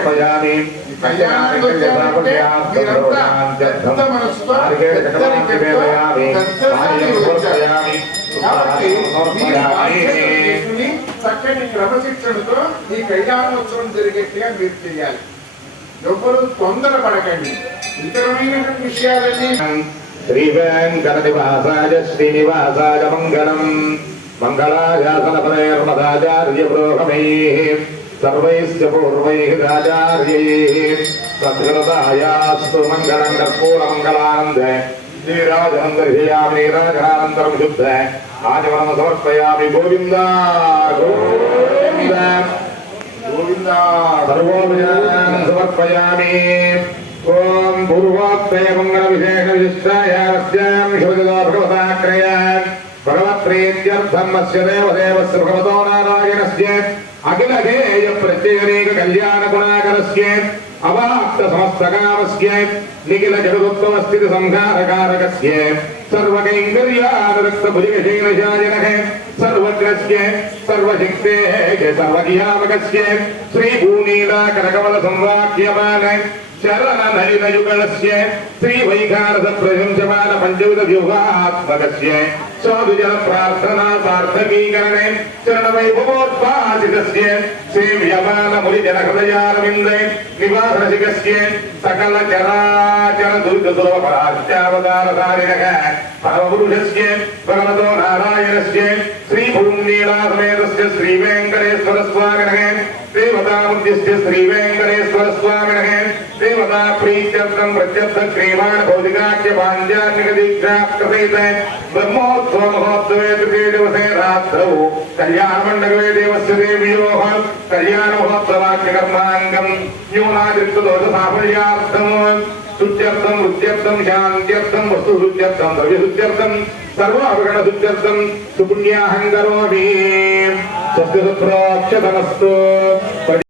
సమర్పయామి చక్కని క్రమశిక్షణతో ఈ కళ్యాణోత్సవం జరిగేట్టుగా మీరు చేయాలి. ఎవరు తొందర పడకండి. ఇతరమైనటువంటి విషయాలన్నీ శ్రీ వెంకట నివాసాయ శ్రీనివాసాయ మంగళం మంగళాశాసనపరైర్మదాచార్య పురోగమైః సర్వైశ్చ పూర్వైః ఆచార్యైః సద్గుణదాయాస్తు మంగళం కర్పూరమంగళానందే శ్రీరాజనం దర్శయామి నీరాజనానంతరం శుద్ధ ఆచమనం సమర్పయామి. గోవింద గోవింద గోవింద సర్వోపచారాన్ని సమర్పయామి. ఓం పూర్వోక్తయ మంగళ విశేష విశిష్టాయ వస్యాం శుభజలో భగవతాగ్రయ భగవత్ప్రీత్యర్థం అస్య దేవదేవస్య భగవతో నారాయణస్య అఖిల గేయ ప్రత్యేకైక కళ్యాణ గుణాకరస్య అవాప్త సమస్తకామస్య నిఖిల జగదుత్తమస్థితి సంహారకారకస్య సర్వకైంకర్యానురక్త భుజగశైలశాయనః సర్వగ్రస్య సర్వశక్తేః సర్వకియామకస్య శ్రీభూనీలాకరకమల సంవాక్యమాన శరణ నలినయుగళస్య శ్రీ వైఖారస ప్రశంసమాన పంచవిధ వ్యూహాత్మకస్య సాధుజన ప్రార్థనా సార్థకీకరణే చరణవైభవోద్భాసితస్య సేవ్యమాన మునిజన హృదయారవిందే నివాసరసికస్య సకల చరాచర దుర్గసురవపరాశ్చావతారధారిణః పరమపురుషస్య భగవతో నారాయణస్య శ్రీభూమ్నీలాసమేతస్య శ్రీవేంకటేశ్వర స్వామినః దేవతామూర్తిస్య శ్రీవేంకటేశ్వర స్వామినః దేవతా ప్రీత్యర్థం ప్రత్యర్థ క్రీమాణ భౌతికాఖ్య పాంచాన్నిక దీక్షాకృతైత బ్రహ్మోత్సవ మహోత్సవే తృతీయ దివసే రాత్రౌ కళ్యాణ మండపే దేవస్య దేవ్యోః కళ్యాణ మహోత్సవాఖ్య కర్మాంగం న్యూనాదిత్య దోష సాఫల్యార్థం శుద్ధ్యర్థం వృద్ధ్యర్థం శాంత్యర్థం వస్తు శుద్ధ్యర్థం ద్రవ్య శుద్ధ్యర్థం సర్వాభరణ శుద్ధ్యర్థం సుపుణ్యాహం కరోమి. సత్యసత్రోక్షతమస్తు.